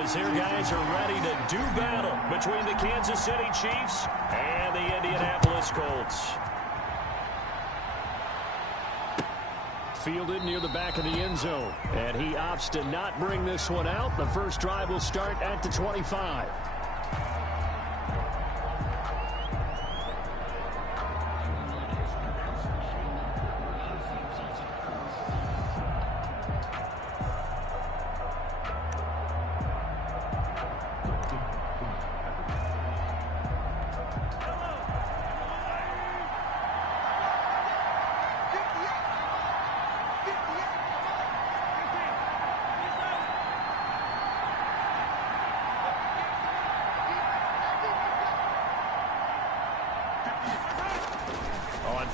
as their guys are ready to do battle between the Kansas City Chiefs and the Indianapolis Colts. Fielded near the back of the end zone, and he opts to not bring this one out. The first drive will start at the 25.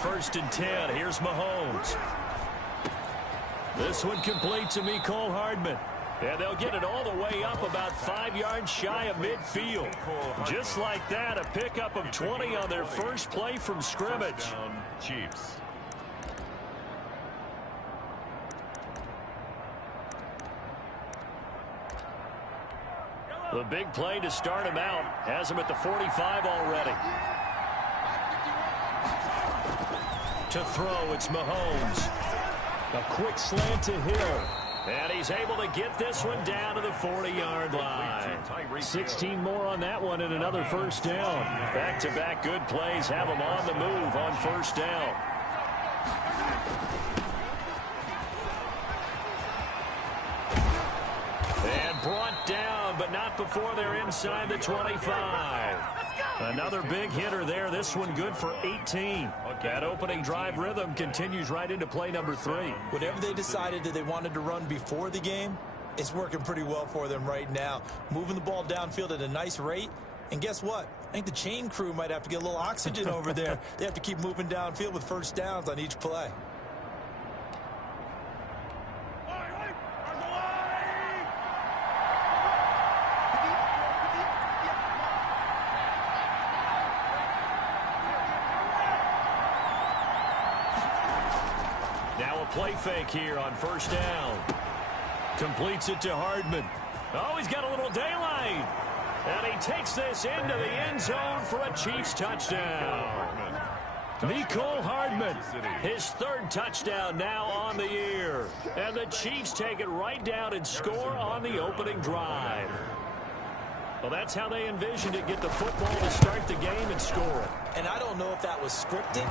First and 10. Here's Mahomes. This one complete to Mecole Hardman. And they'll get it all the way up about 5 yards shy of midfield. Just like that, a pickup of 20 on their first play from scrimmage. Chiefs. The big play to start him out has him at the 45 already. To throw, it's Mahomes. A quick slant to Hill. And he's able to get this one down to the 40-yard line. 16 more on that one and another first down. Back-to-back good plays have him on the move on first down. And brought down, but not before they're inside the 25. Another big hitter there. This one good for 18. That opening drive rhythm continues right into play number 3. Whatever they decided that they wanted to run before the game, it's working pretty well for them right now. Moving the ball downfield at a nice rate. And guess what? I think the chain crew might have to get a little oxygen over there. They have to keep moving downfield with first downs on each play. Play fake here on first down. Completes it to Hardman. Oh, he's got a little daylight. And he takes this into the end zone for a Chiefs touchdown. Mecole Hardman, his third touchdown now on the year. And the Chiefs take it right down and score on the opening drive. Well, that's how they envisioned it. Get the football to start the game and score it. And I don't know if that was scripted.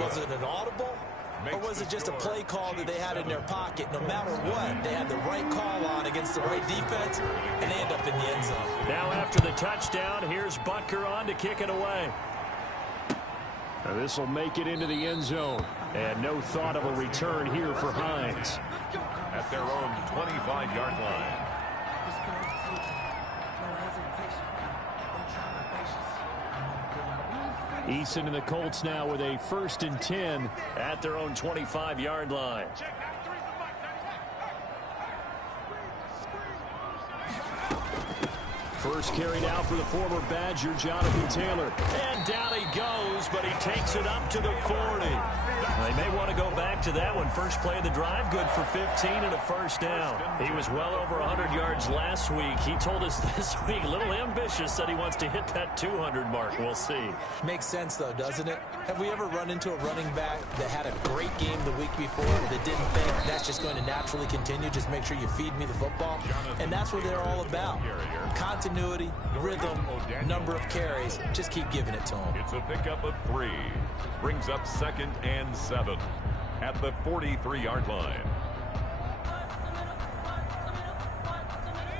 Was it an audible? Or was it just a play call that they had in their pocket? No matter what, they had the right call on against the right defense, and they end up in the end zone. Now after the touchdown, here's Butker on to kick it away. This will make it into the end zone. And no thought of a return here for Hines. At their own 25-yard line. Eason and the Colts now with a 1st and 10 at their own 25-yard line. First carry now for the former Badger, Jonathan Taylor. And down he goes, but he takes it up to the 40. They may want to go back to that one. First play of the drive, good for 15 and a first down. He was well over 100 yards last week. He told us this week, a little ambitious, that he wants to hit that 200 mark. We'll see. Makes sense, though, doesn't it? Have we ever run into a running back that had a great game the week before that didn't think that's just going to naturally continue? Just make sure you feed me the football. And that's what they're all about. Continuity, rhythm, number of carries. Just keep giving it to them. It's a pickup of 3. Brings up 2nd and 7 at the 43-yard line.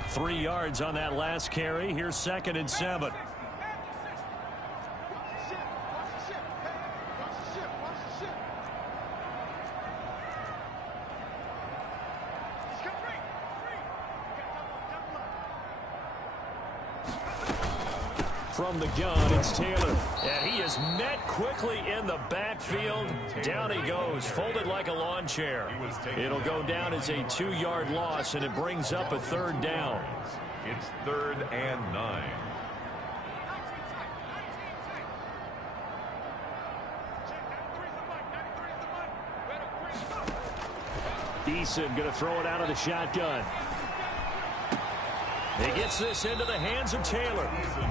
3 yards on that last carry. Here's 2nd and 7. From the gun, it's Taylor. And he is met quickly in the backfield. Down he goes, folded like a lawn chair. It'll go down as a 2-yard loss, and it brings up a 3rd down. It's 3rd and 9. Eason going to throw it out of the shotgun. He gets this into the hands of Taylor.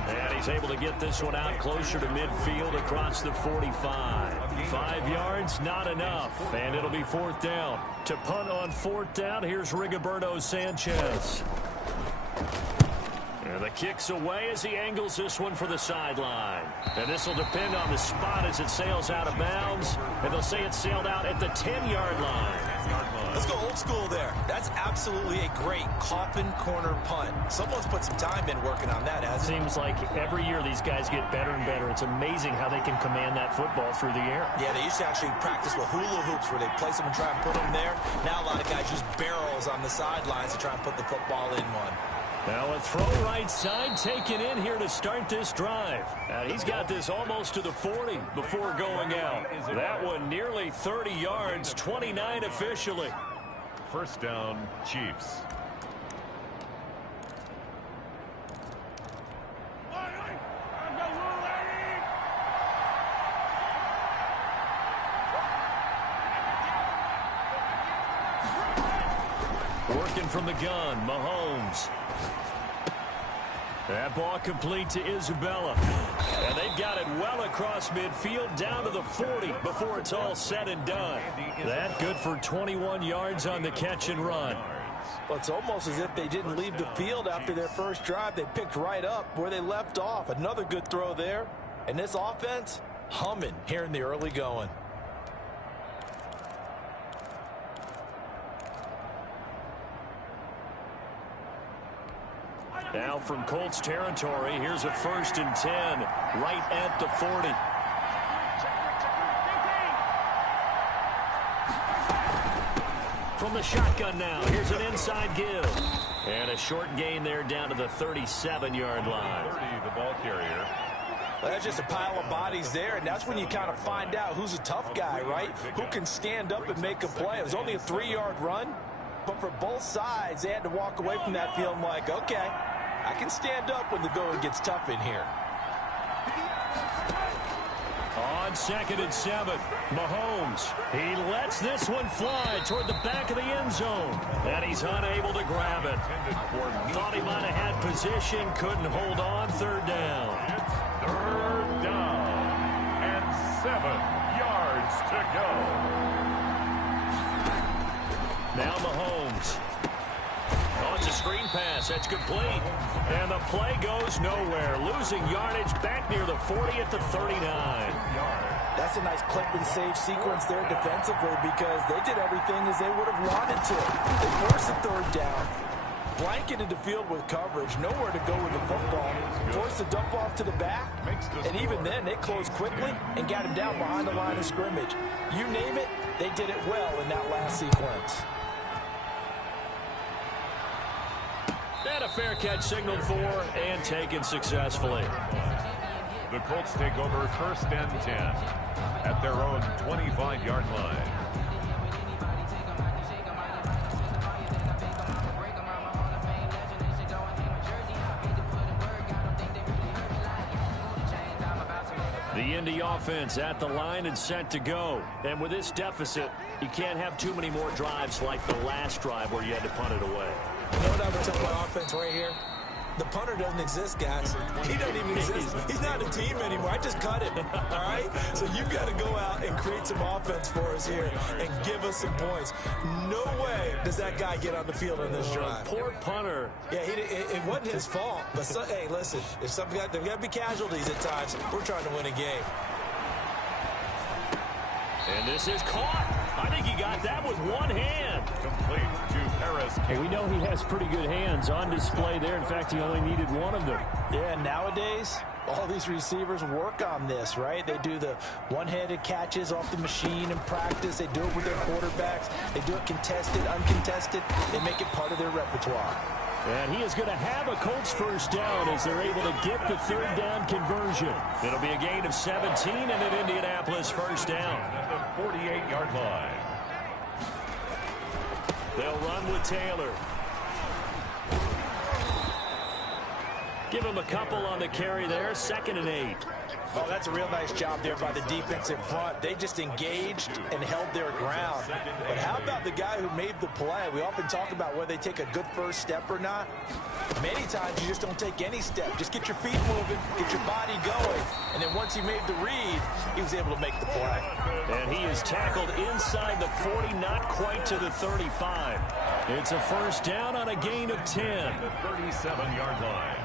And he's able to get this one out closer to midfield across the 45. 5 yards, not enough. And it'll be 4th down. To punt on 4th down, here's Rigoberto Sanchez. And the kick's away as he angles this one for the sideline. And this will depend on the spot as it sails out of bounds. And they'll say it sailed out at the 10-yard line. Let's go old school there. That's absolutely a great coffin corner punt. Someone's put some time in working on that, hasn't it? Seems like every year these guys get better and better. It's amazing how they can command that football through the air. Yeah, they used to actually practice with hula hoops where they place them and try and put them there. Now a lot of guys use barrels on the sidelines to try and put the football in one. Now a throw right side taken in here to start this drive. He's got this almost to the 40 before going out. That one nearly 30 yards, 29 officially. 1st down, Chiefs. Working from the gun, Mahomes. That ball complete to Isabella. And they've got it well across midfield down to the 40 before it's all said and done. That good for 21 yards on the catch and run. Well, it's almost as if they didn't leave the field after their first drive. They picked right up where they left off. Another good throw there. And this offense, humming here in the early going. Now from Colts territory, here's a 1st and 10 right at the 40. From the shotgun now, here's an inside give. And a short gain there down to the 37-yard line. 30, the ball carrier. Well, that's just a pile of bodies there, and that's when you kind of find out who's a tough guy, right? Who can stand up and make a play. It was only a 3-yard run, but for both sides, they had to walk away from that feeling like, okay, I can stand up when the going gets tough in here. On 2nd and 7, Mahomes. He lets this one fly toward the back of the end zone. And he's unable to grab it. Thought he might have had position, couldn't hold on. 3rd down. It's 3rd down and 7 yards to go. Now Mahomes. Oh, it's a screen pass. That's complete. And the play goes nowhere. Losing yardage back near the 40 at the 39. That's a nice clip and save sequence there defensively because they did everything as they would have wanted to. They forced the 3rd down, blanketed the field with coverage, nowhere to go with the football, forced the dump off to the back, and even then they closed quickly and got him down behind the line of scrimmage. You name it, they did it well in that last sequence. And a fair catch signaled for and taken successfully. The Colts take over 1st and 10 at their own 25-yard line. The Indy offense at the line and set to go. And with this deficit, you can't have too many more drives like the last drive where you had to punt it away. You know what I would tell my offense right here? The punter doesn't exist, guys. He doesn't even exist. He's not a team anymore. I just cut him, all right? So you've got to go out and create some offense for us here and give us some points. No way does that guy get on the field in this drive. Poor punter. Yeah, it wasn't his fault. But, hey, listen, if there's got to be casualties at times. We're trying to win a game. And this is caught. I think he got that with one hand. Complete to Harris. Hey, we know he has pretty good hands on display there. In fact, he only needed one of them. Yeah, nowadays, all these receivers work on this, right? They do the one-handed catches off the machine in practice. They do it with their quarterbacks. They do it contested, uncontested. They make it part of their repertoire. And he is going to have a Colts 1st down as they're able to get the 3rd down conversion. It'll be a gain of 17 and an Indianapolis 1st down. At the 48-yard line. They'll run with Taylor. Give him a couple on the carry there, 2nd and 8. Oh, that's a real nice job there by the defensive front. They just engaged and held their ground. But how about the guy who made the play? We often talk about whether they take a good first step or not. Many times you just don't take any step. Just get your feet moving, get your body going. And then once he made the read, he was able to make the play. And he is tackled inside the 40, not quite to the 35. It's a first down on a gain of 10. The 37-yard line.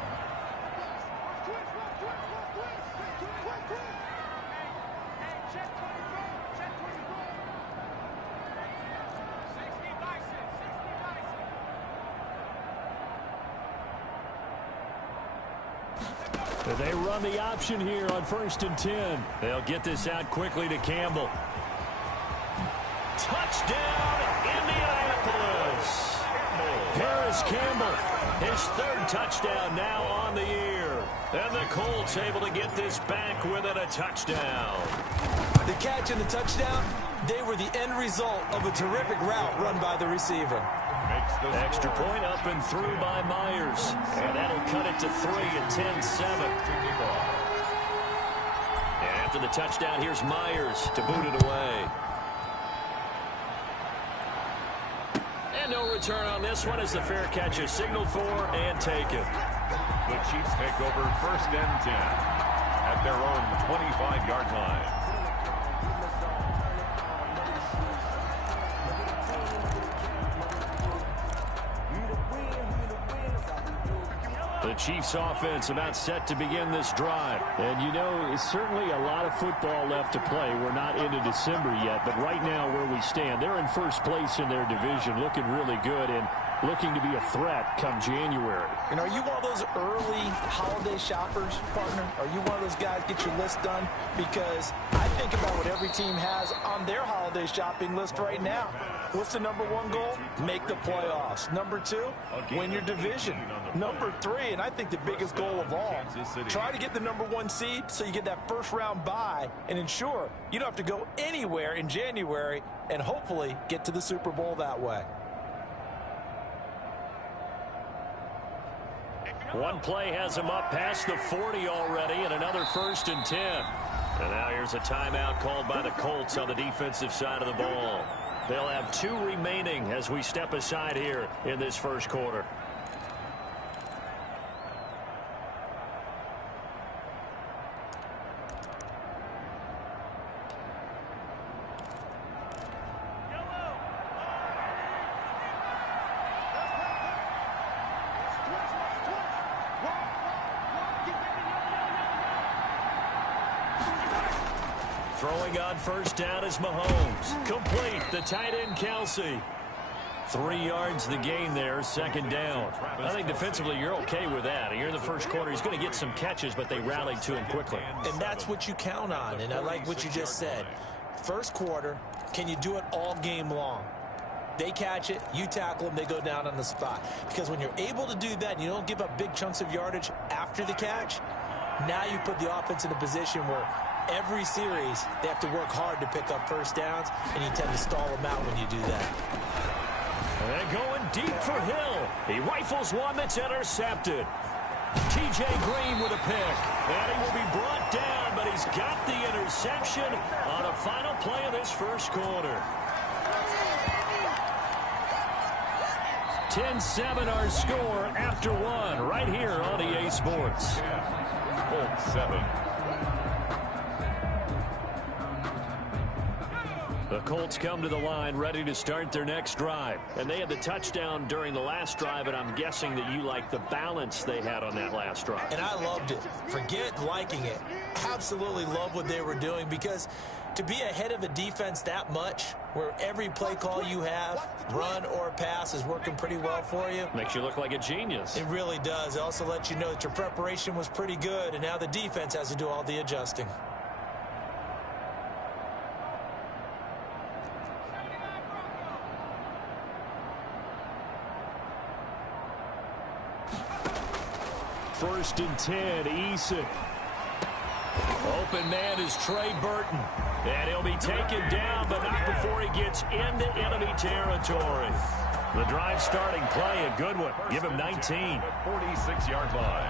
They run the option here on 1st and 10. They'll get this out quickly to Campbell. Touchdown, Indianapolis. Paris Campbell, his 3rd touchdown now on the year. And the Colts able to get this back within a touchdown. The catch and the touchdown, they were the end result of a terrific route run by the receiver. Extra point up and through by Myers. And that'll cut it to 3 at 10-7. And after the touchdown, here's Myers to boot it away. And no return on this one as the fair catch is signaled for and taken. The Chiefs take over 1st and 10 at their own 25-yard line. The Chiefs offense about set to begin this drive. And you know, it's certainly a lot of football left to play. We're not into December yet, but right now where we stand, they're in 1st place in their division, looking really good and looking to be a threat come January. And are you one of those early holiday shoppers, partner? Are you one of those guys get your list done? Because I think about what every team has on their holiday shopping list right now. What's the #1 goal? Make the playoffs. #2, win your division. #3, and I think the biggest goal of all, try to get the #1 seed so you get that first-round bye and ensure you don't have to go anywhere in January and hopefully get to the Super Bowl that way. One play has him up past the 40 already, and another 1st and 10. And now here's a timeout called by the Colts on the defensive side of the ball. They'll have 2 remaining as we step aside here in this 1st quarter. Throwing on 1st down is Mahomes. Complete, the tight end Kelsey. 3 yards the gain there, 2nd down. I think defensively you're okay with that. Here in the 1st quarter, he's going to get some catches, but they rallied to him quickly. And that's what you count on, and I like what you just said. 1st quarter, can you do it all game long? They catch it, you tackle them, they go down on the spot. Because when you're able to do that and you don't give up big chunks of yardage after the catch, now you put the offense in a position where every series they have to work hard to pick up 1st downs, and you tend to stall them out when you do that. And going deep for Hill. He rifles one that's intercepted. T.J. Green with a pick. And he will be brought down, but he's got the interception on the final play of this 1st quarter. 10-7 our score after 1 right here on EA Sports. Colts 7. The Colts come to the line ready to start their next drive. And they had the touchdown during the last drive, and I'm guessing that you like the balance they had on that last drive. And I loved it. Forget liking it. Absolutely love what they were doing, because to be ahead of a defense that much, where every play call you have, run or pass, is working pretty well for you. Makes you look like a genius. It really does. It also lets you know that your preparation was pretty good, and now the defense has to do all the adjusting. First and 10, Eason. Open man is Trey Burton. And he'll be taken down, but not before he gets into enemy territory. The drive starting play, a good one. Give him 19. 46-yard line.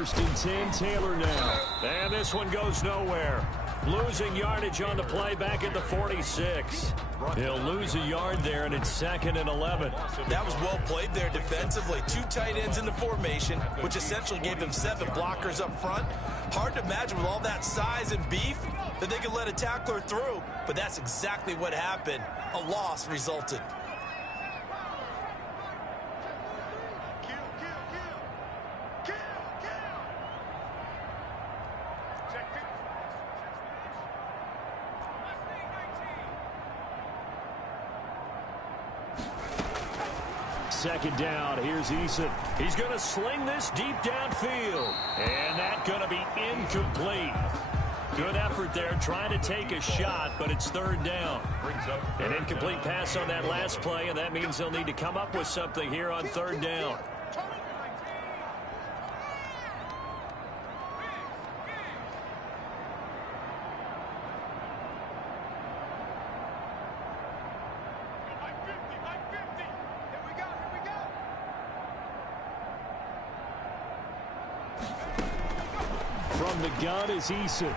First and 10, Taylor now. And this one goes nowhere. Losing yardage on the play back at the 46. He'll lose a yard there, and it's 2nd and 11. That was well played there defensively. 2 tight ends in the formation, which essentially gave them 7 blockers up front. Hard to imagine with all that size and beef that they could let a tackler through, but that's exactly what happened. A loss resulted. Second down, here's Eason. He's going to sling this deep downfield. And that's going to be incomplete. Good effort there trying to take a shot, but it's 3rd down. An incomplete pass on that last play, and that means they'll need to come up with something here on 3rd down. From the gun is Eason.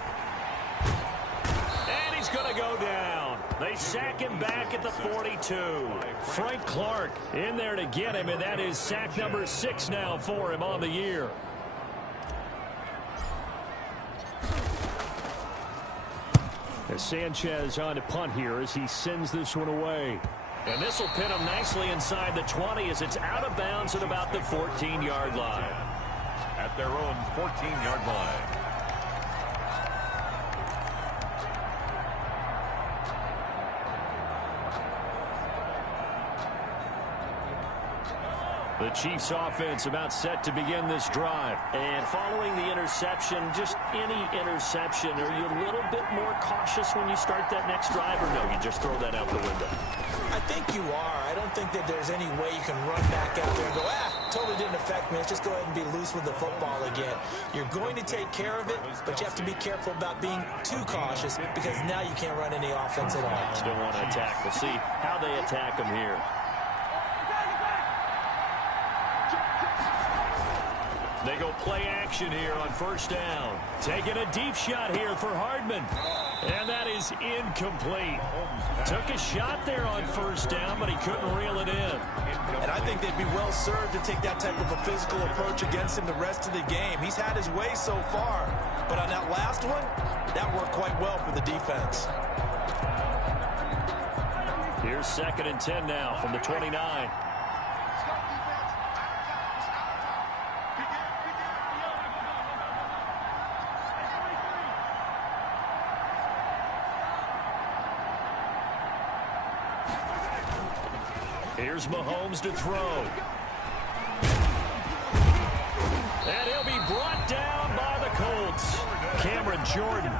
And he's going to go down. They sack him back at the 42. Frank Clark in there to get him, and that is sack number 6 now for him on the year. As Sanchez on to punt here as he sends this one away. And this will pin him nicely inside the 20 as it's out of bounds at about the 14-yard line. At their own 14-yard line. The Chiefs offense about set to begin this drive. And following the interception, just any interception, are you a little bit more cautious when you start that next drive, or no, you just throw that out the window? I think you are. I don't think that there's any way you can run back out there and go, totally didn't affect me. Let's just go ahead and be loose with the football again. You're going to take care of it, but you have to be careful about being too cautious because now you can't run any offense at all. Still want to attack. We'll see how they attack them here. They go play action here on 1st down. Taking a deep shot here for Hardman. And that is incomplete. Took a shot there on 1st down, but he couldn't reel it in. And I think they'd be well served to take that type of a physical approach against him the rest of the game. He's had his way so far, but on that last one, that worked quite well for the defense. Here's 2nd and 10 now from the 29. Here's Mahomes to throw. And he'll be brought down by the Colts. Cameron Jordan.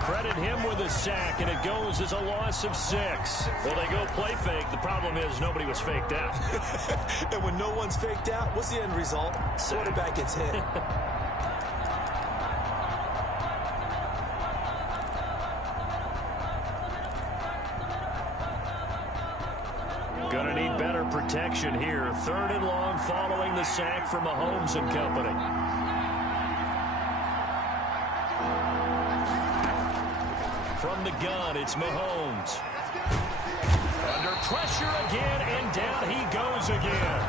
Credit him with a sack, and it goes as a loss of 6. Well, they go play fake. The problem is nobody was faked out. And when no one's faked out, what's the end result? Quarterback gets hit. Gonna need better protection here. 3rd and long following the sack from Mahomes and company. From the gun, it's Mahomes. Under pressure again, and down he goes again.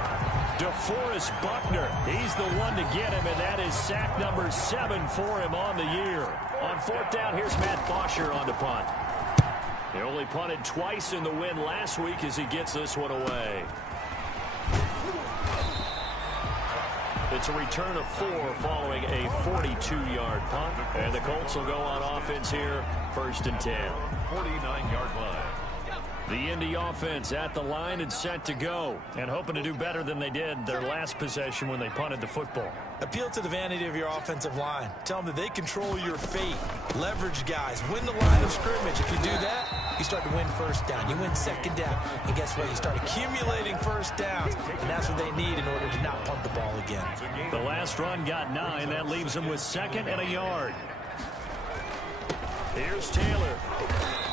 DeForest Buckner, he's the one to get him, and that is sack number 7 for him on the year. On 4th down, here's Matt Bosher on the punt. He only punted twice in the win last week as he gets this one away. It's a return of 4 following a 42-yard punt. And the Colts will go on offense here, 1st and 10. 49-yard line. The Indy offense at the line and set to go. And hoping to do better than they did their last possession when they punted the football. Appeal to the vanity of your offensive line. Tell them that they control your fate. Leverage guys. Win the line of scrimmage. If you do that, you start to win 1st down. You win 2nd down. And guess what? You start accumulating 1st downs. And that's what they need in order to not punt the ball again. The last run got 9. That leaves them with 2nd and a yard. Here's Taylor.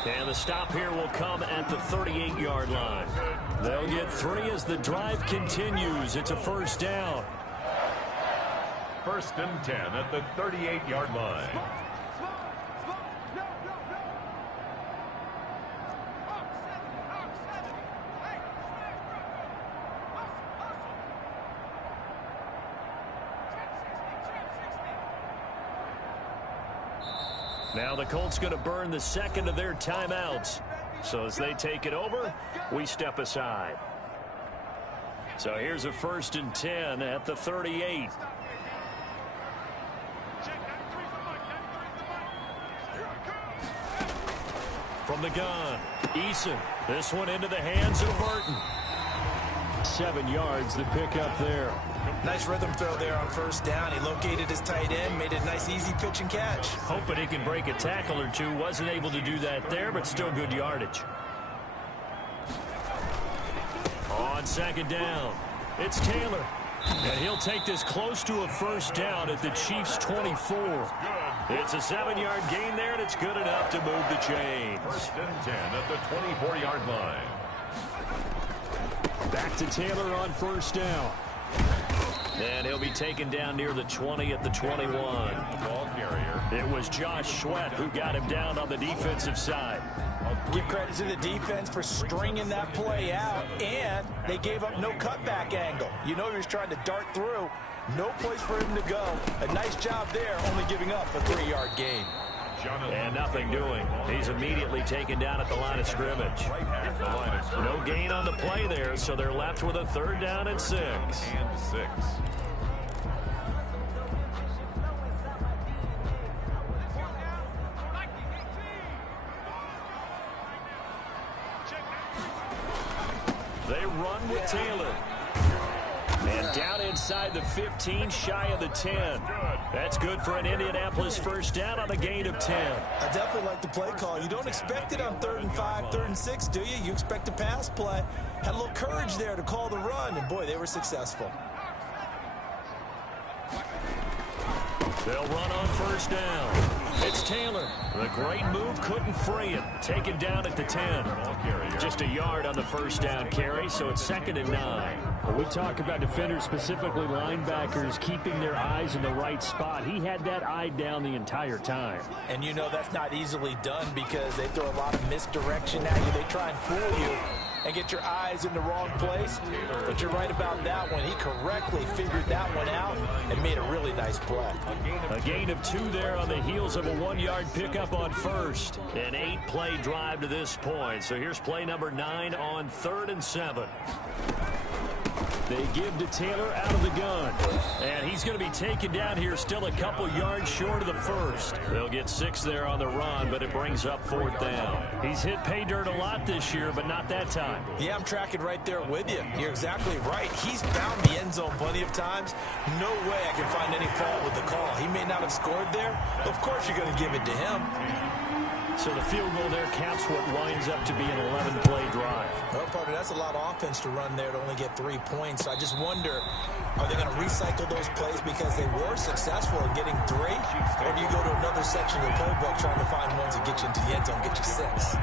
And the stop here will come at the 38-yard line. They'll get 3 as the drive continues. It's a 1st down. first and 10 at the 38-yard line. Now the Colts going to burn the second of their timeouts. So as they take it over, we step aside. So here's a first and 10 at the 38. From the gun, Eason. This one into the hands of Burton. 7 yards the pick up there. Nice rhythm throw there on first down. He located his tight end, made a nice easy pitch and catch. Hoping he can break a tackle or two. Wasn't able to do that there, but still good yardage. On second down, it's Taylor. And he'll take this close to a first down at the Chiefs' 24. It's a 7-yard gain there, and it's good enough to move the chains. First and 10 at the 24-yard line. Back to Taylor on first down. And he'll be taken down near the 20 at the 21. Ball carrier. It was Josh Sweat who got him down on the defensive side. Give credit to the defense for stringing that play out, and they gave up no cutback angle. You know he was trying to dart through. No place for him to go. A nice job there, only giving up a 3-yard gain. And nothing doing. He's immediately taken down at the line of scrimmage. No gain on the play there, so they're left with a 3rd down and 6. They run with Taylor. And down inside the 15, shy of the 10. That's good for an Indianapolis first down on a gain of 10. I definitely like the play call. You don't expect it on 3rd and 5, 3rd and 6, do you? You expect a pass play. Had a little courage there to call the run, and boy, they were successful. They'll run on first down. It's Taylor. The great move couldn't free him. Taken down at the 10. Just a yard on the first down carry, so it's 2nd and 9. When we talk about defenders, specifically linebackers, keeping their eyes in the right spot, he had that eye down the entire time. And you know that's not easily done because they throw a lot of misdirection at you. They try and fool you and get your eyes in the wrong place. But you're right about that one. He correctly figured that one out and made a really nice play. A gain of 2 there on the heels of a 1-yard pickup on first. An 8-play drive to this point. So here's play number 9 on 3rd and 7. They give to Taylor out of the gun. And he's going to be taken down here still a couple yards short of the first. They'll get 6 there on the run, but it brings up 4th down. He's hit pay dirt a lot this year, but not that time. Yeah, I'm tracking right there with you. You're exactly right. He's found the end zone plenty of times. No way I can find any fault with the call. He may not have scored there. Of course you're going to give it to him. So the field goal there caps what winds up to be an 11-play drive. Well, partner, that's a lot of offense to run there to only get 3 points. So I just wonder, are they going to recycle those plays because they were successful in getting 3? Or do you go to another section of the playbook trying to find ones that get you into the end zone, get you 6?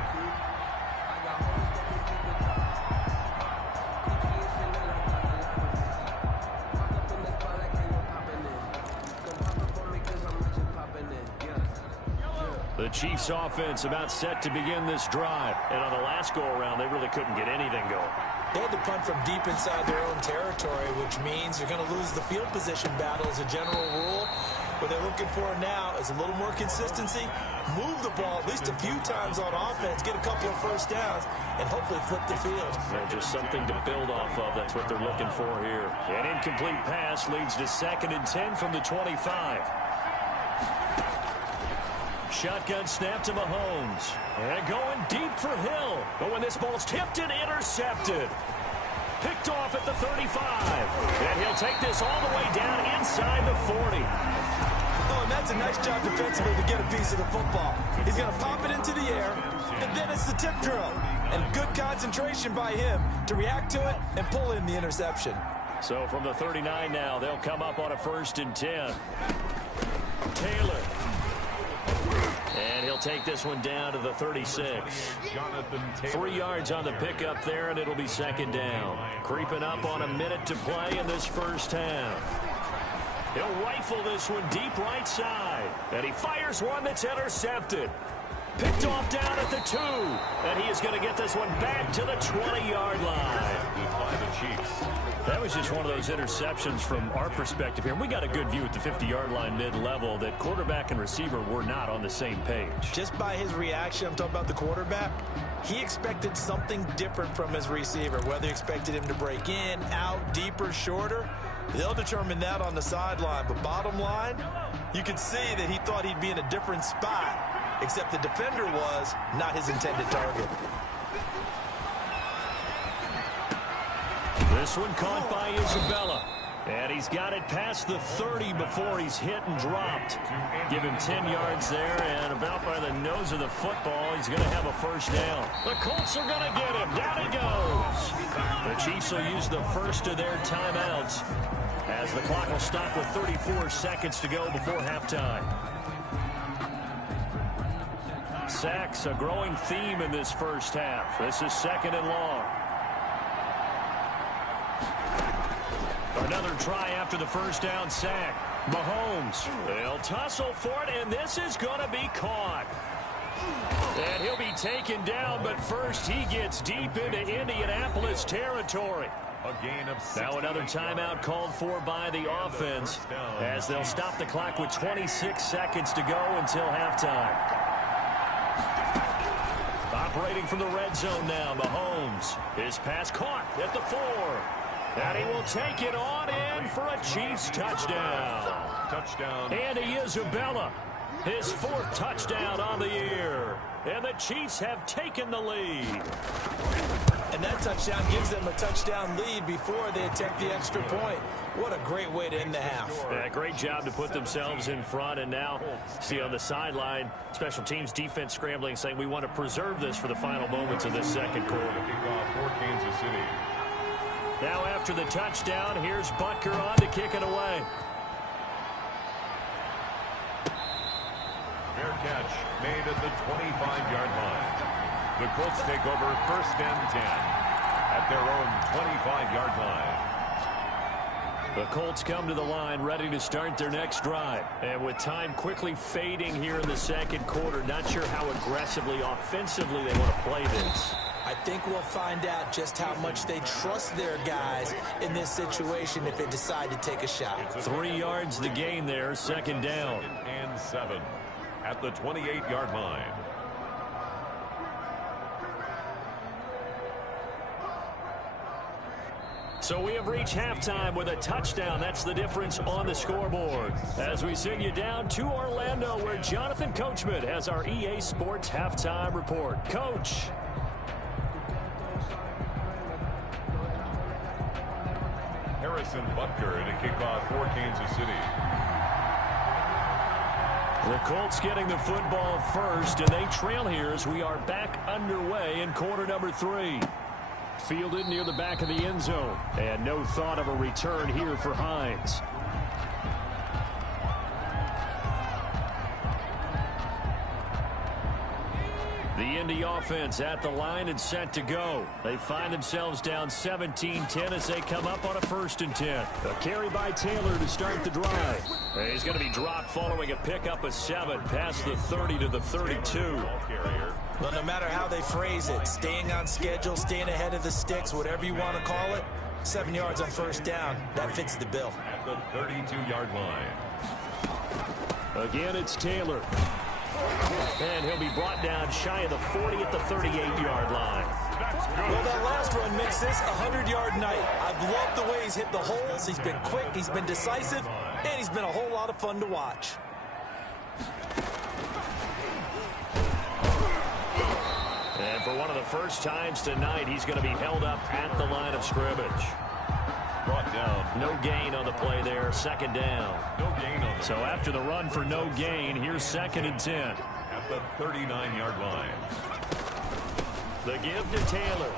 The Chiefs offense about set to begin this drive. And on the last go-around, they really couldn't get anything going. They had to punt from deep inside their own territory, which means you're going to lose the field position battle as a general rule. What they're looking for now is a little more consistency, move the ball at least a few times on offense, get a couple of first downs, and hopefully flip the field. Well, just something to build off of. That's what they're looking for here. An incomplete pass leads to 2nd and 10 from the 25. Shotgun snap to Mahomes. And going deep for Hill. But when this ball's tipped and intercepted. Picked off at the 35. And he'll take this all the way down inside the 40. Oh, and that's a nice job defensively to get a piece of the football. He's going to pop it into the air, and then it's the tip drill. And good concentration by him to react to it and pull in the interception. So from the 39 now, they'll come up on a 1st and 10. Taylor. And he'll take this one down to the 36. 3 yards on the pickup there, and it'll be 2nd down. Creeping up on a minute to play in this first half. He'll rifle this one deep right side. And he fires one that's intercepted. Picked off down at the 2. And he is going to get this one back to the 20-yard line. By the Chiefs. That was just one of those interceptions from our perspective here. We got a good view at the 50-yard line mid-level that quarterback and receiver were not on the same page. Just by his reaction, I'm talking about the quarterback, he expected something different from his receiver. Whether he expected him to break in, out, deeper, shorter, they'll determine that on the sideline. But bottom line, you could see that he thought he'd be in a different spot, except the defender was not his intended target. This one caught by Isabella. And he's got it past the 30 before he's hit and dropped. Give him 10 yards there, and about by the nose of the football, he's going to have a first down. The Colts are going to get him. Down he goes. The Chiefs will use the first of their timeouts as the clock will stop with 34 seconds to go before halftime. Sacks, a growing theme in this first half. This is 2nd and long. Another try after the first down sack. Mahomes, they'll tussle for it, and this is going to be caught. And he'll be taken down, but first he gets deep into Indianapolis territory. A gain of 6. Now another timeout called for by the offense as they'll stop the clock with 26 seconds to go until halftime. Operating from the red zone now, Mahomes. His pass caught at the 4. And he will take it on in for a Chiefs touchdown. Touchdown. Andy Isabella, his 4th touchdown on the year. And the Chiefs have taken the lead. And that touchdown gives them a touchdown lead before they attempt the extra point. What a great way to end the half. Yeah, great job to put themselves in front. And now, see on the sideline, special teams defense scrambling, saying we want to preserve this for the final moments of this second quarter. Kickoff for Kansas City. Now after the touchdown, here's Butker on to kick it away. Fair catch made at the 25-yard line. The Colts take over 1st and 10 at their own 25-yard line. The Colts come to the line ready to start their next drive. And with time quickly fading here in the second quarter, not sure how aggressively, offensively they want to play this. I think we'll find out just how much they trust their guys in this situation if they decide to take a shot. 3 yards the gain there, 2nd down. 2nd and 7 at the 28-yard line. So we have reached halftime with a touchdown. That's the difference on the scoreboard. As we send you down to Orlando, where Jonathan Coachman has our EA Sports halftime report. Coach. Harrison Butker to kick off for Kansas City. The Colts getting the football first, and they trail here as we are back underway in quarter number 3. Fielded near the back of the end zone, and no thought of a return here for Hines. The Indy offense at the line and set to go. They find themselves down 17-10 as they come up on a 1st and 10. A carry by Taylor to start the drive. And he's going to be dropped following a pickup of 7 past the 30 to the 32. Well, no matter how they phrase it, staying on schedule, staying ahead of the sticks, whatever you want to call it, 7 yards on 1st down, that fits the bill. At the 32-yard line. Again, it's Taylor. And he'll be brought down shy of the 40 at the 38-yard line. Well, that last run makes this a 100-yard night. I've loved the way he's hit the holes. He's been quick, he's been decisive, and he's been a whole lot of fun to watch. And for one of the first times tonight, he's going to be held up at the line of scrimmage. Brought down. No gain on the play there, 2nd down. No gain on the So after the run for no gain, here's 2nd and 10. at the 39-yard line. The give to Taylor.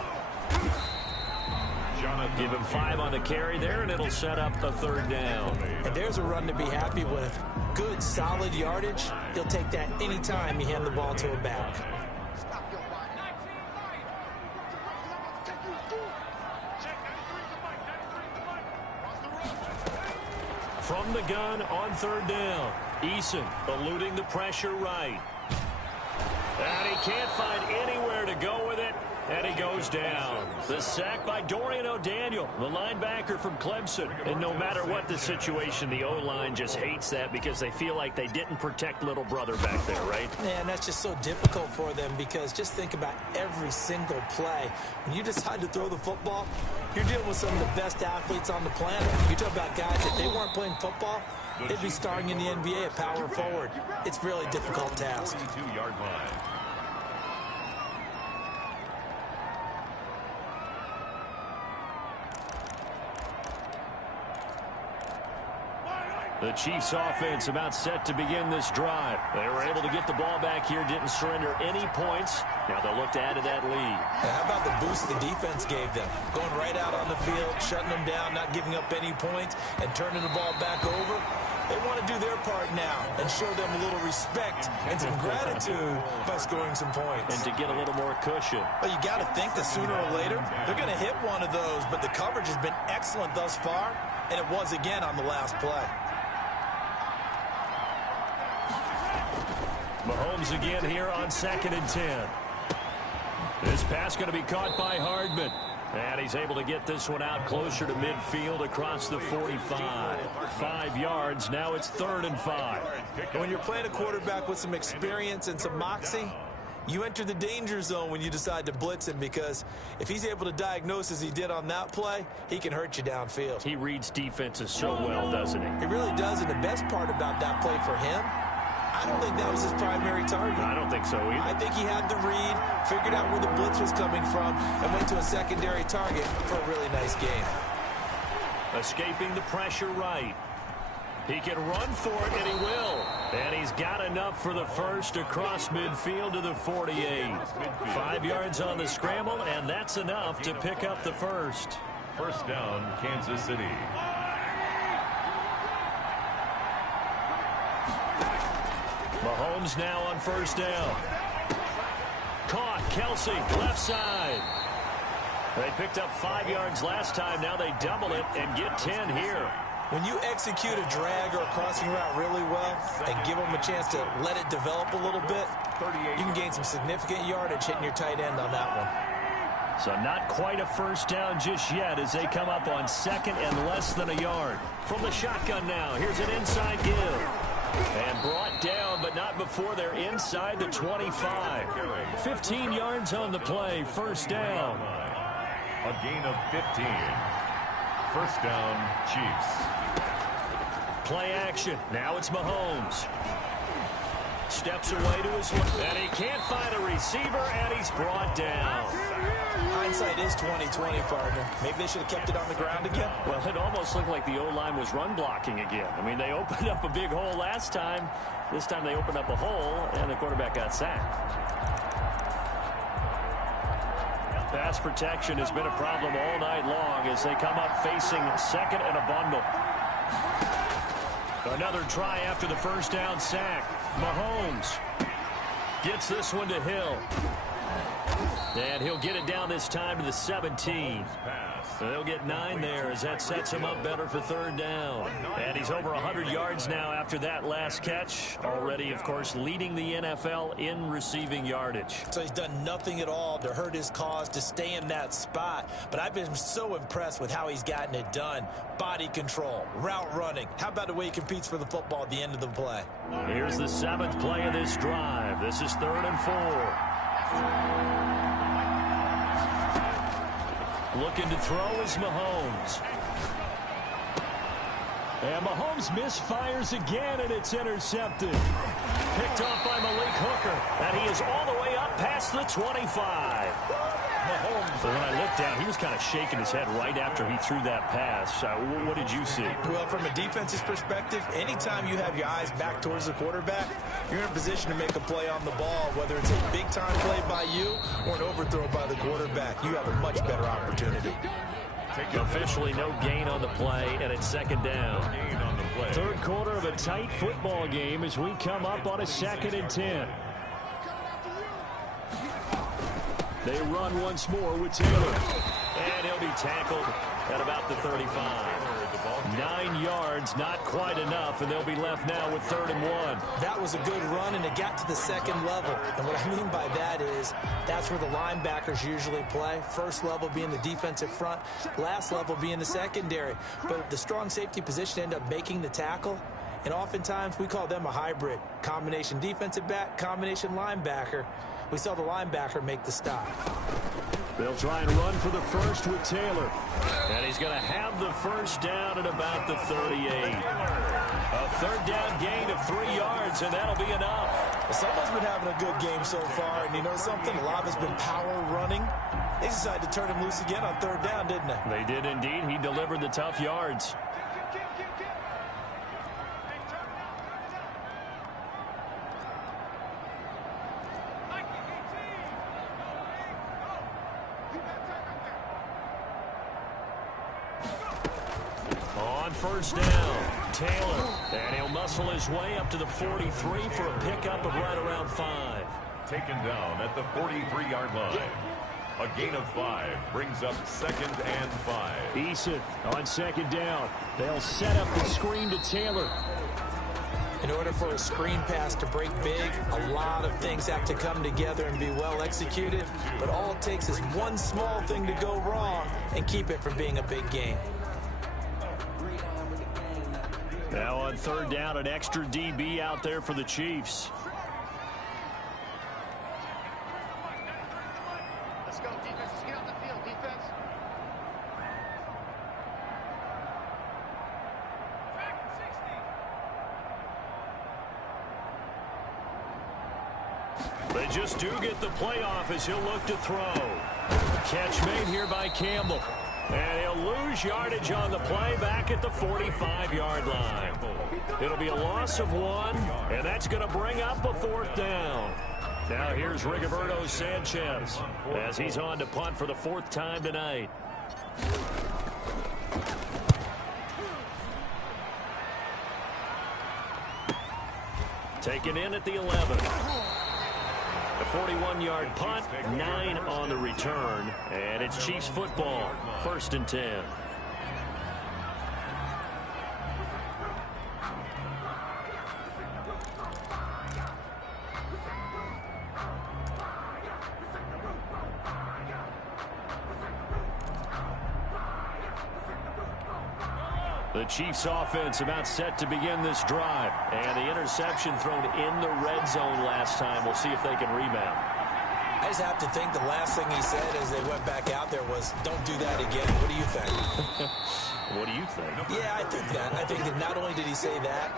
Jonathan. Give him 5 on the carry there, and it'll set up the 3rd down. And there's a run to be happy with. Good, solid yardage. He'll take that anytime you hand the ball to a back. From the gun on third down. Eason eluding the pressure right. And he can't find anywhere to go with it. And he goes down. The sack by Dorian O'Daniel, the linebacker from Clemson. And no matter what the situation, the O-line just hates that because they feel like they didn't protect little brother back there, right? Man, that's just so difficult for them because just think about every single play. When you decide to throw the football, you're dealing with some of the best athletes on the planet. You talk about guys, if they weren't playing football, they'd be starring in the NBA at power forward. It's a really difficult task. 42-yard line. The Chiefs offense about set to begin this drive. They were able to get the ball back here, didn't surrender any points. Now they'll look to add to that lead. And how about the boost the defense gave them? Going right out on the field, shutting them down, not giving up any points, and turning the ball back over. They want to do their part now and show them a little respect and some gratitude by scoring some points. And to get a little more cushion. Well, you got to think that sooner or later, they're going to hit one of those, but the coverage has been excellent thus far, and it was again on the last play. Mahomes again here on 2nd and 10. This pass going to be caught by Hardman. And he's able to get this one out closer to midfield across the 45. 5 yards. Now it's 3rd and 5. And when you're playing a quarterback with some experience and some moxie, you enter the danger zone when you decide to blitz him because if he's able to diagnose as he did on that play, he can hurt you downfield. He reads defenses so well, doesn't he? He really does, and the best part about that play for him, I don't think that was his primary target. I don't think so either. I think he had the read, figured out where the blitz was coming from, and went to a secondary target for a really nice game. Escaping the pressure right. He can run for it, and he will. And he's got enough for the first across midfield to the 48. 5 yards on the scramble, and that's enough to pick up the first. First down, Kansas City. Mahomes now on first down. Caught, Kelsey, left side. They picked up 5 yards last time. Now they double it and get 10 here. When you execute a drag or a crossing route really well and give them a chance to let it develop a little bit, you can gain some significant yardage hitting your tight end on that one. So not quite a first down just yet as they come up on 2nd and less than a yard. From the shotgun now, here's an inside give. And brought down, but not before they're inside the 25. 15 yards on the play, first down. A gain of 15. First down, Chiefs. Play action. Now it's Mahomes. Steps away to his left, and he can't find a receiver, and he's brought down. Hindsight is 20/20, partner. Maybe they should have kept it on the ground again. Well, it almost looked like the O-line was run blocking again. I mean, they opened up a big hole last time. This time they opened up a hole, and the quarterback got sacked. Pass protection has been a problem all night long as they come up facing 2nd and a bundle. Another try after the first down sack. Mahomes gets this one to Hill. And he'll get it down this time to the 17. So they'll get 9 there as that sets him up better for 3rd down. And he's over 100 yards now after that last catch. Already, of course, leading the NFL in receiving yardage. So he's done nothing at all to hurt his cause, to stay in that spot. But I've been so impressed with how he's gotten it done. Body control, route running. How about the way he competes for the football at the end of the play? Here's the 7th play of this drive. This is 3rd and 4. Looking to throw is Mahomes. And Mahomes misfires again, and it's intercepted. Picked off by Malik Hooker, and he is all the way up past the 25. Mahomes, when I looked down, he was kind of shaking his head right after he threw that pass. What did you see? Well, from a defense's perspective, anytime you have your eyes back towards the quarterback, you're in a position to make a play on the ball, whether it's a big-time play by you or an overthrow by the quarterback. You have a much better opportunity. Officially no gain on the play, and it's 2nd down. 3rd quarter of a tight football game as we come up on a 2nd and 10. They run once more with Taylor. And he'll be tackled at about the 35. 9 yards, not quite enough, and they'll be left now with 3rd and 1. That was a good run, and it got to the second level. And what I mean by that is that's where the linebackers usually play. First level being the defensive front, last level being the secondary. But the strong safety position ended up making the tackle. And oftentimes we call them a hybrid. Combination defensive back, combination linebacker. We saw the linebacker make the stop. They'll try and run for the first with Taylor. And he's going to have the first down at about the 38. A 3rd down gain of 3 yards, and that'll be enough. Well, someone's been having a good game so far, and you know something? A lot of it's been power running. They decided to turn him loose again on 3rd down, didn't they? They did indeed. He delivered the tough yards. On 1st down, Taylor, and he'll muscle his way up to the 43 for a pickup of right around 5. Taken down at the 43-yard line. A gain of 5 brings up 2nd and 5. Eason on 2nd down. They'll set up the screen to Taylor. In order for a screen pass to break big, a lot of things have to come together and be well executed. But all it takes is one small thing to go wrong and keep it from being a big game. Now on 3rd down, an extra DB out there for the Chiefs. Let's go, defense. Let's get on the field, defense. They just do get the playoff as he'll look to throw. Catch made here by Campbell. And he'll lose yardage on the play back at the 45-yard line. It'll be a loss of 1, and that's going to bring up a 4th down. Now here's Rigoberto Sanchez as he's on to punt for the 4th time tonight. Taken in at the 11. The 41-yard punt, 9 on the return, and it's Chiefs football, 1st and 10. The Chiefs offense about set to begin this drive. And the interception thrown in the red zone last time. We'll see if they can rebound. I just have to think the last thing he said as they went back out there was, don't do that again. What do you think? What do you think? Yeah, I think that. I think that not only did he say that,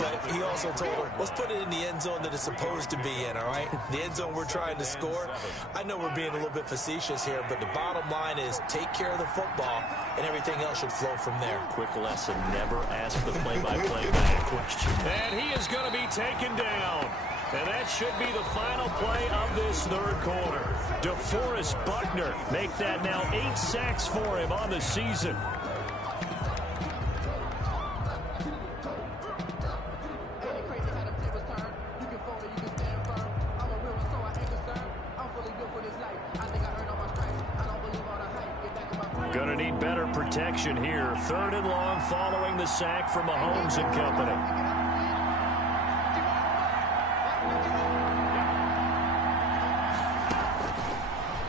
but he also told her, let's put it in the end zone that it's supposed to be in, all right? The end zone we're trying to score. I know we're being a little bit facetious here, but the bottom line is take care of the football, and everything else should flow from there. Quick lesson, never ask the play-by-play guy a question. And he is going to be taken down. And that should be the final play of this 3rd quarter. DeForest Buckner make that now 8 sacks for him on the season. Gonna need better protection here. 3rd and long following the sack from Mahomes and company.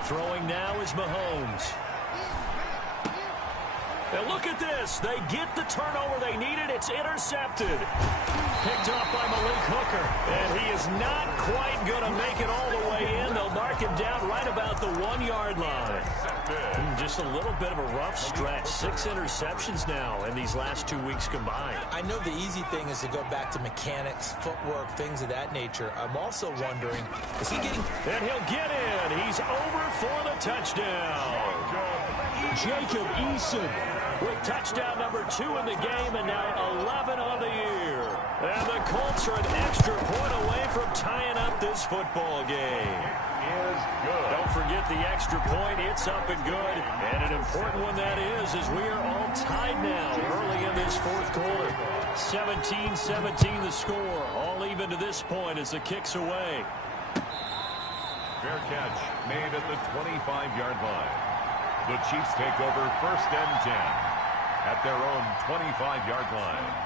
Throwing now is Mahomes. And look at this. They get the turnover they needed. It's intercepted. Picked up by Malik Hooker. And he is not quite going to make it all the way in. They'll mark him down right about the 1-yard line. Just a little bit of a rough stretch. 6 interceptions now in these last 2 weeks combined. I know the easy thing is to go back to mechanics, footwork, things of that nature. I'm also wondering, is he getting... And he'll get in. He's over for the touchdown. Jacob Eason with touchdown number 2 in the game, and now 11 on the year. And the Colts are an extra point away from tying up this football game. Is good. Don't forget the extra point. It's up and good. And an important one that is, as we are all tied now early in this 4th quarter. 17-17 the score. All even to this point as the kick's away. Fair catch made at the 25-yard line. The Chiefs take over 1st and 10. at their own 25-yard line.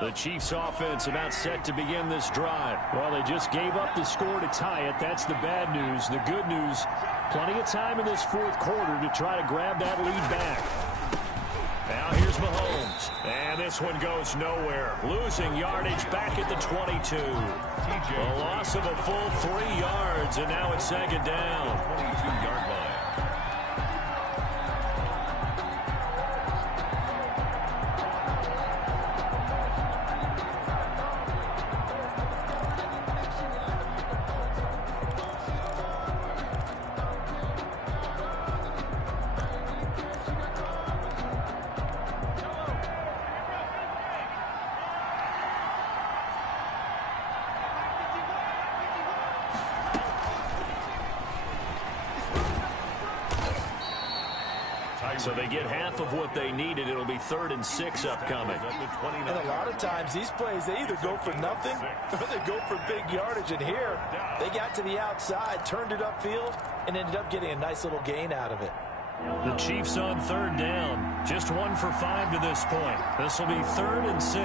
The Chiefs offense about set to begin this drive. Well, they just gave up the score to tie it. That's the bad news. The good news, plenty of time in this fourth quarter to try to grab that lead back. Now here's Mahomes. And this one goes nowhere. Losing yardage back at the 22. A loss of a full 3 yards, and now it's second down. 22-yard line. So they get half of what they needed. It'll be 3rd and 6 upcoming. And a lot of times these plays, they either go for nothing or they go for big yardage. And here, they got to the outside, turned it upfield, and ended up getting a nice little gain out of it. The Chiefs on 3rd down. Just 1 for 5 to this point. This will be 3rd and 6.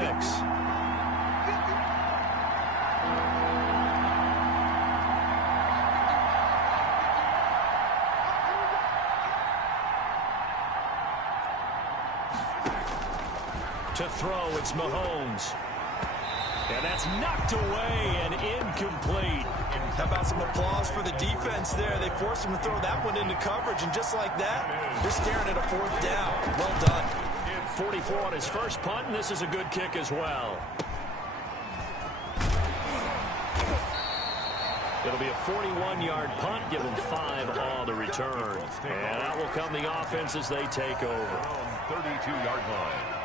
To throw, it's Mahomes. And that's knocked away and incomplete. How about some applause for the defense there? They forced him to throw that one into coverage, and just like that, they're staring at a 4th down. Well done. 44 on his first punt, and this is a good kick as well. It'll be a 41-yard punt, give them 5 on the return. And out will come the offense as they take over. 32-yard line.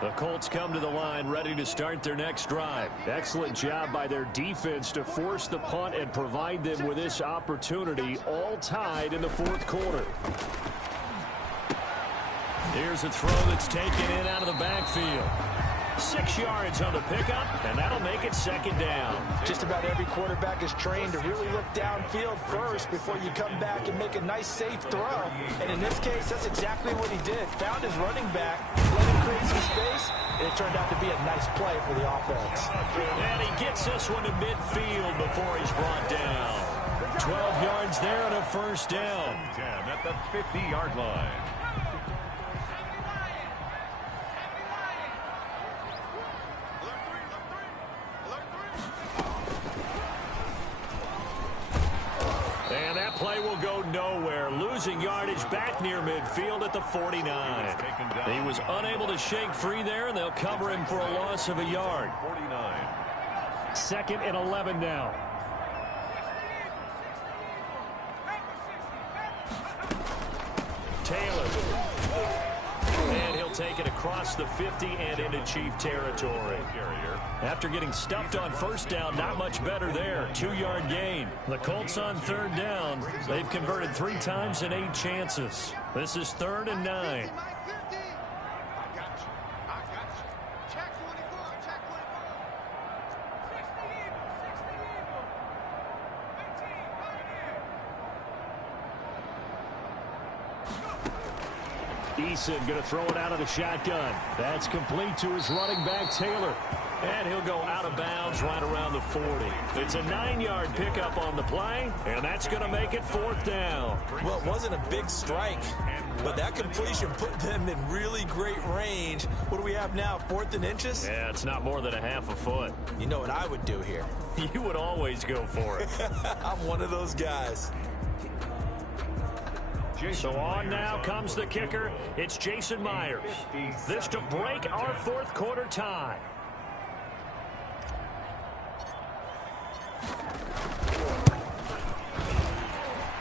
The Colts come to the line ready to start their next drive. Excellent job by their defense to force the punt and provide them with this opportunity, all tied in the fourth quarter. Here's a throw that's taken in out of the backfield. 6 yards on the pickup, and that'll make it second down. Just about every quarterback is trained to really look downfield first before you come back and make a nice, safe throw. And in this case, that's exactly what he did. Found his running back, let him create some space, and it turned out to be a nice play for the offense. And he gets this one to midfield before he's brought down. 12 yards there and a first down. 10 at the 50-yard line. And that play will go nowhere. Losing yardage back near midfield at the 49. He was unable to shake free there, and they'll cover him for a loss of a yard. 49. 2nd and 11 now. Taylor. And he'll take it across the 50 and into Chief territory. After getting stuffed on first down, not much better there. 2-yard gain. The Colts on 3rd down. They've converted 3 times in 8 chances. This is 3rd and 9. Eason going to throw it out of the shotgun. That's complete to his running back, Taylor. And he'll go out of bounds right around the 40. It's a 9-yard pickup on the play, and that's going to make it 4th down. Well, it wasn't a big strike, but that completion put them in really great range. What do we have now, 4th and inches? Yeah, it's not more than a half a foot. You know what I would do here? You would always go for it. I'm one of those guys. So on now comes the kicker. It's Jason Myers. This to break our fourth quarter tie.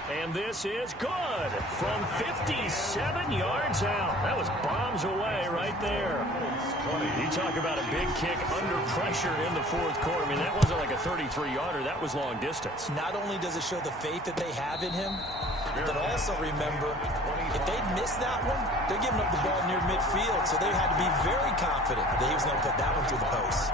And And this is good from 57 yards out. That was bombs away right there. You talk about a big kick under pressure in the fourth quarter. I mean, that wasn't like a 33-yarder. That was long distance. Not only does it show the faith that they have in him, but also remember, if they miss that one, they're giving up the ball near midfield, so they had to be very confident that he was going to put that one through the post.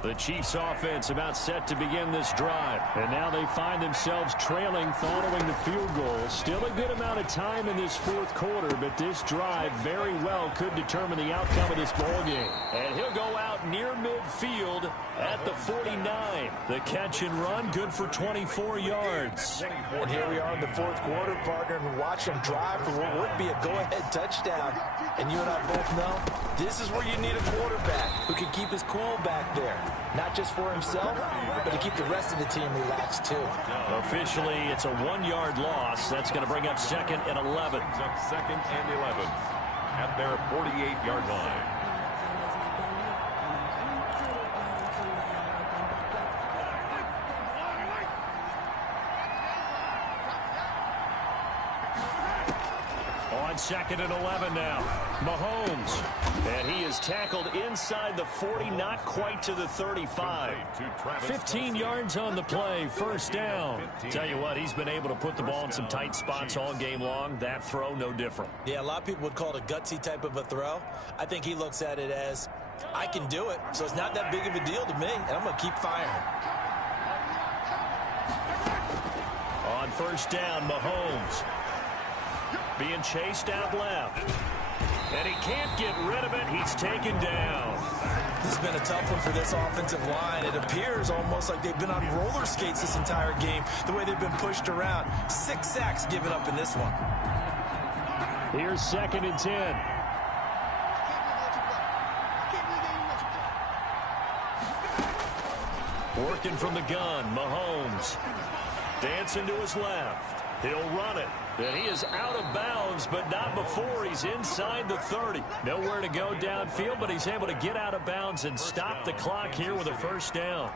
The Chiefs offense about set to begin this drive. And now they find themselves trailing following the field goal. Still a good amount of time in this fourth quarter, but this drive very well could determine the outcome of this ball game. And he'll go out near midfield at the 49. The catch and run good for 24 yards. And here we are in the fourth quarter, partner, and watch them drive for what would be a go-ahead touchdown. And you and I both know this is where you need a quarterback who can keep his cool back there. Not just for himself, but to keep the rest of the team relaxed, too. Officially, it's a 1-yard loss. That's going to bring up second and 11. Second and 11 at their 48-yard line. Second and 11 now. Mahomes. And he is tackled inside the 40, not quite to the 35. 15 yards on the play, first down. Tell you what, he's been able to put the ball in some tight spots all game long. That throw, no different. Yeah, a lot of people would call it a gutsy type of a throw. I think he looks at it as, I can do it, so it's not that big of a deal to me, and I'm going to keep firing. On first down, Mahomes. Being chased out left. And he can't get rid of it. He's taken down. This has been a tough one for this offensive line. It appears almost like they've been on roller skates this entire game, the way they've been pushed around. 6 sacks given up in this one. Here's second and 10. Working from the gun, Mahomes. Dancing to his left. He'll run it. And he is out of bounds, but not before he's inside the 30. Nowhere to go downfield, but he's able to get out of bounds and stop the clock here with a first down.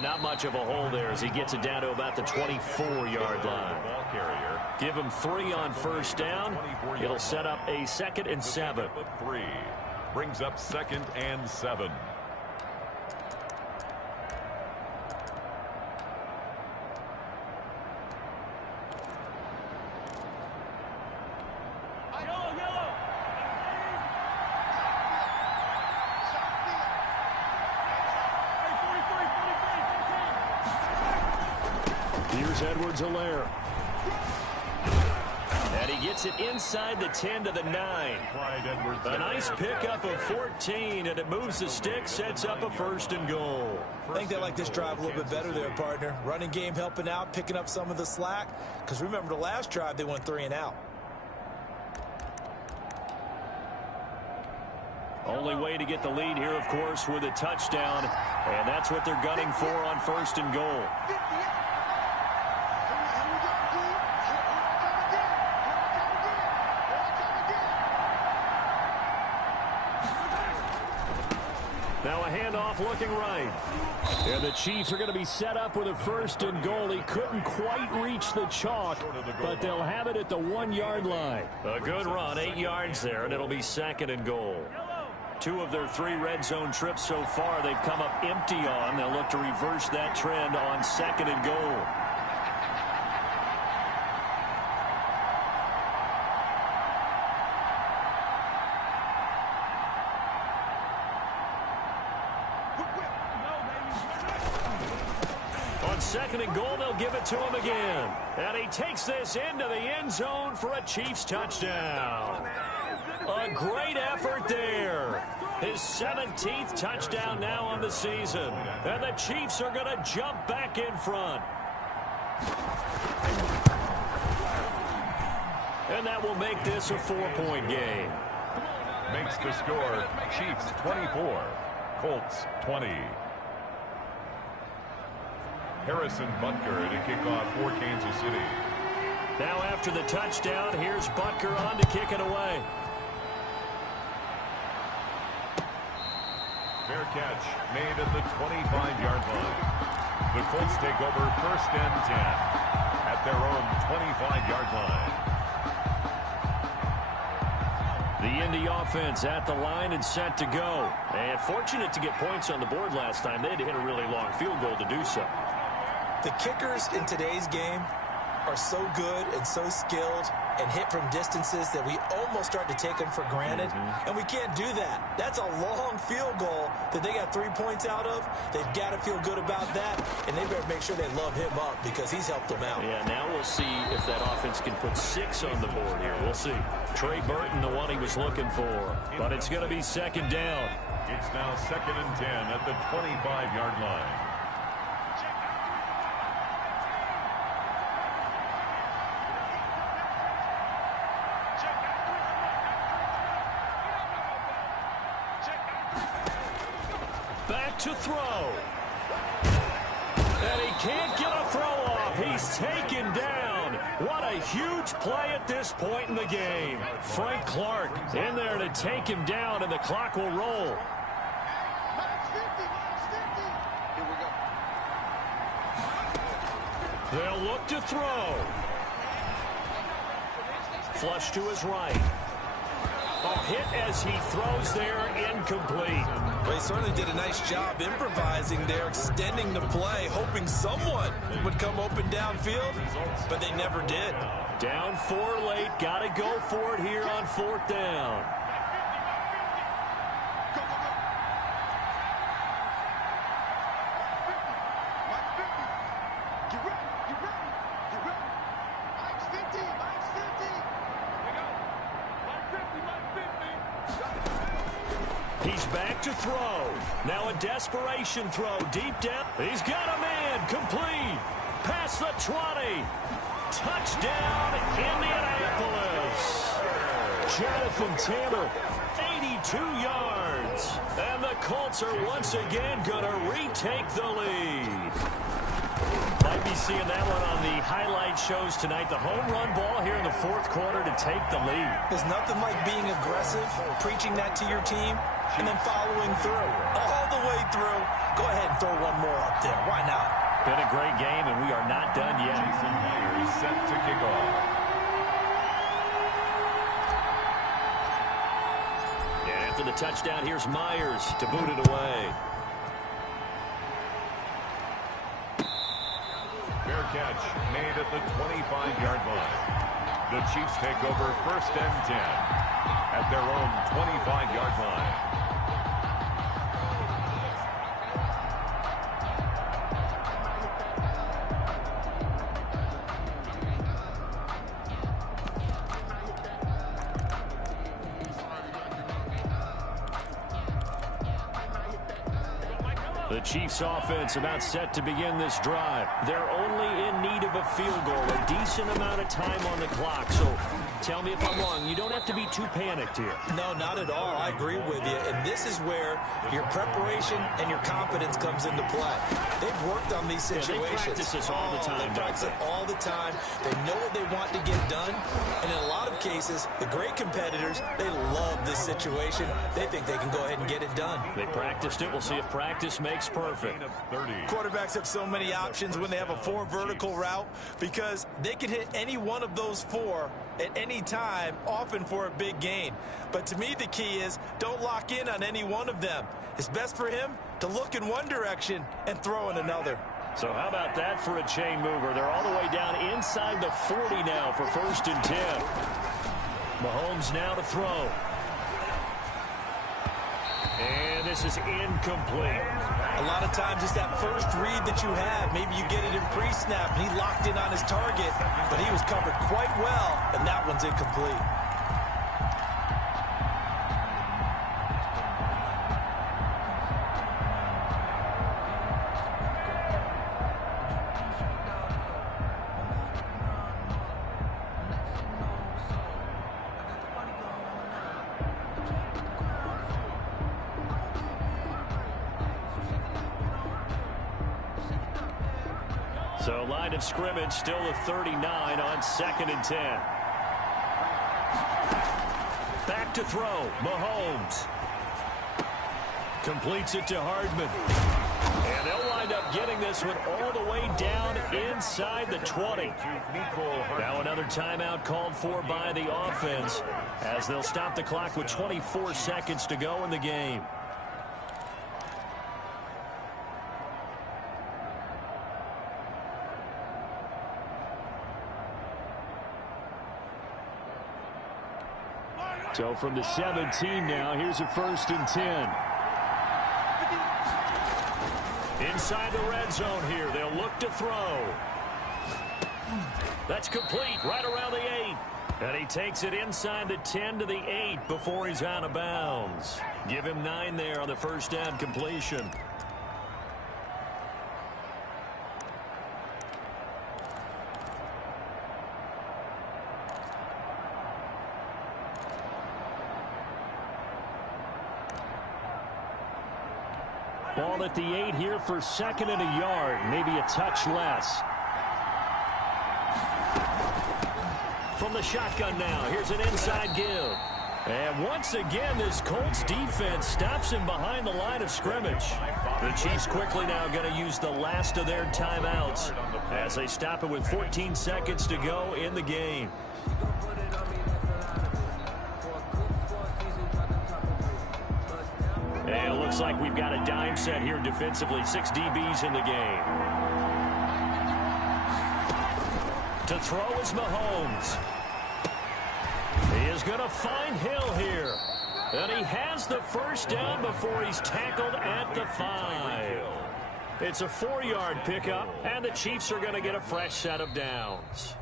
Not much of a hole there as he gets it down to about the 24-yard line. Give him 3 on first down. It'll set up a second and 7. 3 brings up second and 7. Edwards-Helaire. And he gets it inside the 10 to the 9. A nice pickup of 14, and it moves the stick, sets up a first and goal. I think they like this drive a little bit better there, partner. Running game helping out, picking up some of the slack. Because remember, the last drive, they went 3 and out. Only way to get the lead here, of course, with a touchdown. And that's what they're gunning for on first and goal. Now a handoff looking right. And the Chiefs are going to be set up with a first and goal. He couldn't quite reach the chalk, but they'll have it at the 1-yard line. A good run, 8 yards there, and it'll be second and goal. 2 of their 3 red zone trips so far, they've come up empty on. They'll look to reverse that trend on second and goal. Second and goal, they'll give it to him again. And he takes this into the end zone for a Chiefs touchdown. A great effort there. His 17th touchdown now on the season. And the Chiefs are going to jump back in front. And that will make this a 4-point game. Makes the score Chiefs 24, Colts 20. Harrison Butker to kick off for Kansas City. Now after the touchdown, here's Butker on to kick it away. Fair catch made at the 25-yard line. The Colts take over 1st and 10 at their own 25-yard line. The Indy offense at the line and set to go. And fortunate to get points on the board last time. They had to hit a really long field goal to do so. The kickers in today's game are so good and so skilled and hit from distances that we almost start to take them for granted. And we can't do that. That's a long field goal that they got 3 points out of. They've got to feel good about that, and they better make sure they love him up because he's helped them out. Yeah, now we'll see if that offense can put 6 on the board here. We'll see. Trey Burton, the one he was looking for. But it's going to be 2nd down. It's now 2nd and 10 at the 25-yard line. Back to throw. And he can't get a throw off. He's taken down. What a huge play at this point in the game. Frank Clark in there to take him down, and the clock will roll. They'll look to throw. Flush to his right. A hit as he throws there, incomplete. Well, he certainly did a nice job improvising there, extending the play, hoping someone would come open downfield, but they never did. Down 4 late, got to go for it here on 4th down. He's back to throw. Now a desperation throw deep down. He's got a man. Complete. Past the 20. Touchdown, Indianapolis. Jonathan Taylor, 82 yards. And the Colts are once again going to retake the lead. Might be seeing that one on the highlight shows tonight. The home run ball here in the 4th quarter to take the lead. There's nothing like being aggressive, preaching that to your team, and then following through. All the way through. Go ahead and throw one more up there. Why not? Been a great game, and we are not done yet. Jason Myers set to kick off. And after the touchdown, here's Myers to boot it away. Fair catch made at the 25-yard line. The Chiefs take over 1st and 10 at their own 25-yard line. The Chiefs offense about set to begin this drive. They're only in need of a field goal, a decent amount of time on the clock. So tell me if I'm wrong. You don't have to be too panicked here. No, not at all. I agree with you. And this is where your preparation and your confidence comes into play. They've worked on these situations. Yeah, they practice this all the time. They practice it all the time. They know what they want to get done. And in a lot of cases, the great competitors, they love this situation. They think they can go ahead and get it done. They practiced it. We'll see if practice makes perfect. Quarterbacks have so many options when they have a 4 vertical route because they can hit any one of those 4 at any time, often for a big gain. But to me, the key is don't lock in on any one of them. It's best for him to look in one direction and throw in another. So how about that for a chain mover? They're all the way down inside the 40 now for 1st and 10. Mahomes now to throw. And this is incomplete. A lot of times it's that first read that you have. Maybe you get it in pre-snap, and he locked in on his target, but he was covered quite well, and that one's incomplete. So line of scrimmage still a 39 on 2nd and 10. Back to throw. Mahomes. Completes it to Hardman. And they'll wind up getting this one all the way down inside the 20. Now another timeout called for by the offense as they'll stop the clock with 24 seconds to go in the game. So from the 17 now, here's a 1st and 10. Inside the red zone here, they'll look to throw. That's complete right around the 8. And he takes it inside the 10 to the 8 before he's out of bounds. Give him 9 there on the first down completion. Ball at the 8 here for 2nd and a yard, maybe a touch less. From the shotgun now, here's an inside give. And once again, this Colts defense stops him behind the line of scrimmage. The Chiefs quickly now going to use the last of their timeouts as they stop it with 14 seconds to go in the game. And it looks like we've got a dime set here defensively. 6 DBs in the game. To throw is Mahomes. He is going to find Hill here. And he has the first down before he's tackled at the 5. It's a 4-yard pickup, and the Chiefs are going to get a fresh set of downs.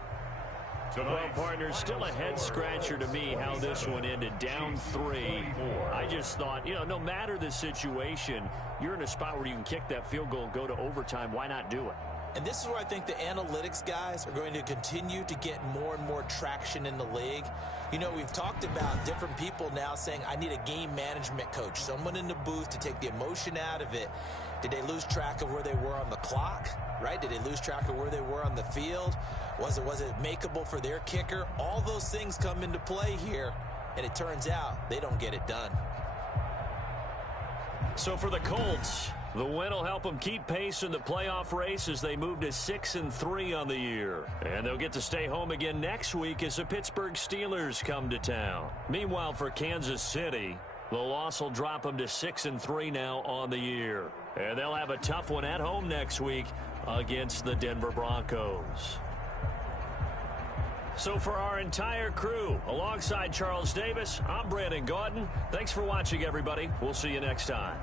Well, partners, still a head-scratcher to me how this one ended, down 3. I just thought, no matter the situation, you're in a spot where you can kick that field goal and go to overtime. Why not do it? And this is where I think the analytics guys are going to continue to get more and more traction in the league. We've talked about different people now saying, I need a game management coach, someone in the booth to take the emotion out of it. Did they lose track of where they were on the clock, right? Did they lose track of where they were on the field? Was it makeable for their kicker? All those things come into play here, and it turns out they don't get it done. So for the Colts, the win will help them keep pace in the playoff race as they move to 6-3 on the year. And they'll get to stay home again next week as the Pittsburgh Steelers come to town. Meanwhile, for Kansas City, the loss will drop them to 6-3 now on the year. And they'll have a tough one at home next week against the Denver Broncos. So for our entire crew, alongside Charles Davis, I'm Brandon Gaudin. Thanks for watching, everybody. We'll see you next time.